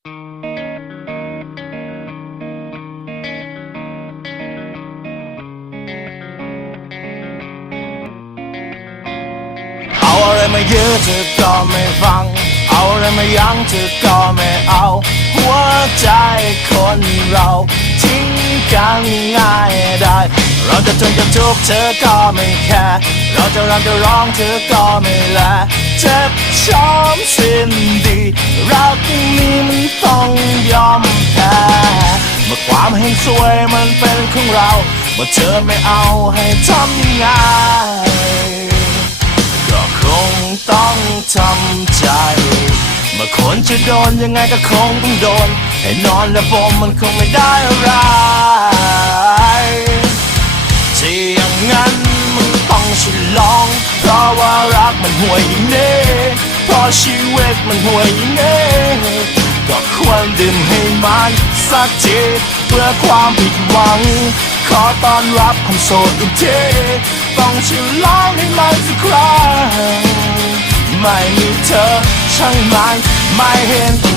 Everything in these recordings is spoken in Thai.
เอาอะไรมายื้อเธอก็ไม่ฟัง เอาอะไรมายั้งเธอก็ไม่เอา หัวใจคนเราทิ้งกันง่ายได้ เราจะจนจะทุกข์เธอก็ไม่แคร์เราจะรำจะร้องเธอก็ไม่แลเจ็บ ช้ำสิ้นดี รักนี้มันต้องยอมแพ้เมื่อความเห็นสวยมันเป็นของเราเมื่อเธอไม่เอาให้ทำยังไง ก็คงต้องทำใจ เมื่อคนจะโดนยังไงก็คงต้องโดน ให้นอนและบมมันคงไม่ได้อะไร ชีวิตมันห่วยอย่างนี้ก็ควรดื่มให้มันสักทีเพื่อความผิดหวัง ขอต้อนรับคำโสดอีกทีต้องฉลองให้มันสักครั้งไม่มีเธอช่างมันไม่เห็น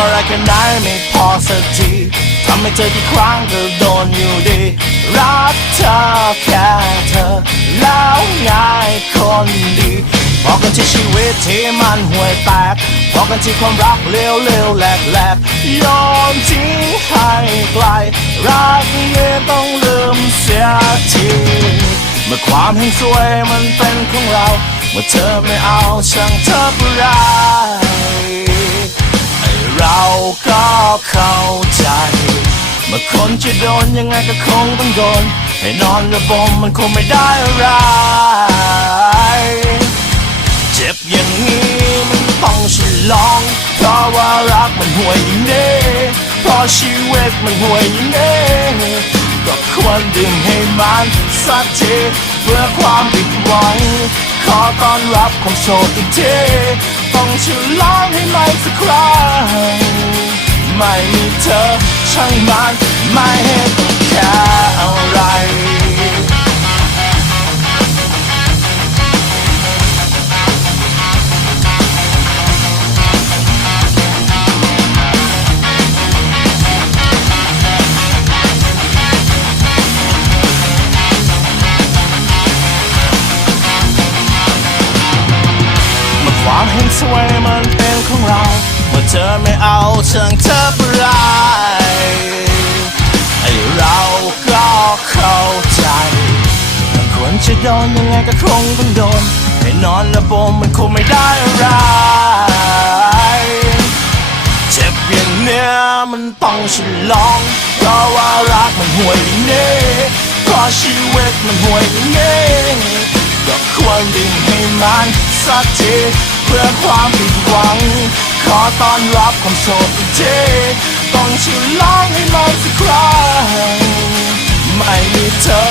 อะไรกันได้ไม่พอสักทีทำให้เธอกี่ครั้งก็โดนอยู่ดี รักเธอแค่เธอ แล้วง่ายคนดีพอกันที่ชีวิตที่มันห่วยแตกพอกันที่ความรักเร็วเร็วๆแหลกแหลกๆยอมทิ้งให้ไกล รักนี้ต้องลืมเสียทีเมื่อความแห่งสวยมันเป็นของเรา เมื่อเธอไม่เอาช่างเธอไอ้ เราก็เข้าใจเมื่อคนจะโดนยังไงก็คงต้องโดนให้นอนระบมมันคงไม่ได้อะไร เจ็บอย่างนี้มันต้องฉลอง เพราะว่ารักมันห่วยอย่างนี้เพราะชีวิตมันห่วยอย่างนี้ก็ควรดื่มให้มันสักทีเพื่อความผิดหวัง ขอต้อนรับความโชคอีกที ต้องฉลองให้มันสักครั้งไม่มีเธอช่างมันไม่เห็นต้องแคร์ ช่างเธอปรายไอเราก็เข้าใจมันควรจะโดนยังไงก็คงต้องโดนให้นอนระบมมันคงไม่ได้อะไรเจ็บอย่างเนี้ยมันต้องฉลองเพราะว่ารักมันห่วยอย่างนี้เพราะชีวิตมันห่วยอย่างนี้ก็ควรดื่มให้มันสักทีเพื่อความผิดหวัง ขอต้อนรับความโศกอีกทีต้องฉลองให้มันสักครั้งไม่มีเธอ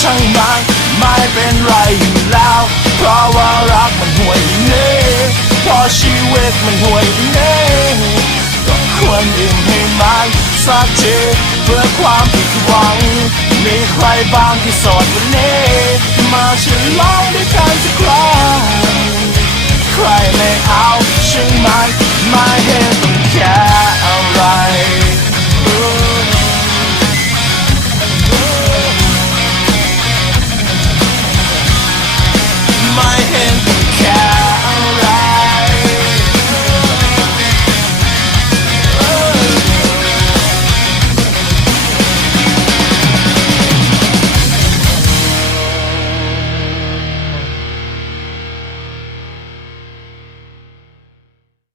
ช่างมันไม่เป็นไรอยู่แล้ว เพราะว่ารักมันห่วยอย่างนี้เพราะชีวิตมันห่วยอย่างนี้ก็ควรดื่มให้มันสักทีเพื่อความผิดหวัง มีใครบ้างที่โสดวันนี้ มาฉลองด้วยกันสักครั้ง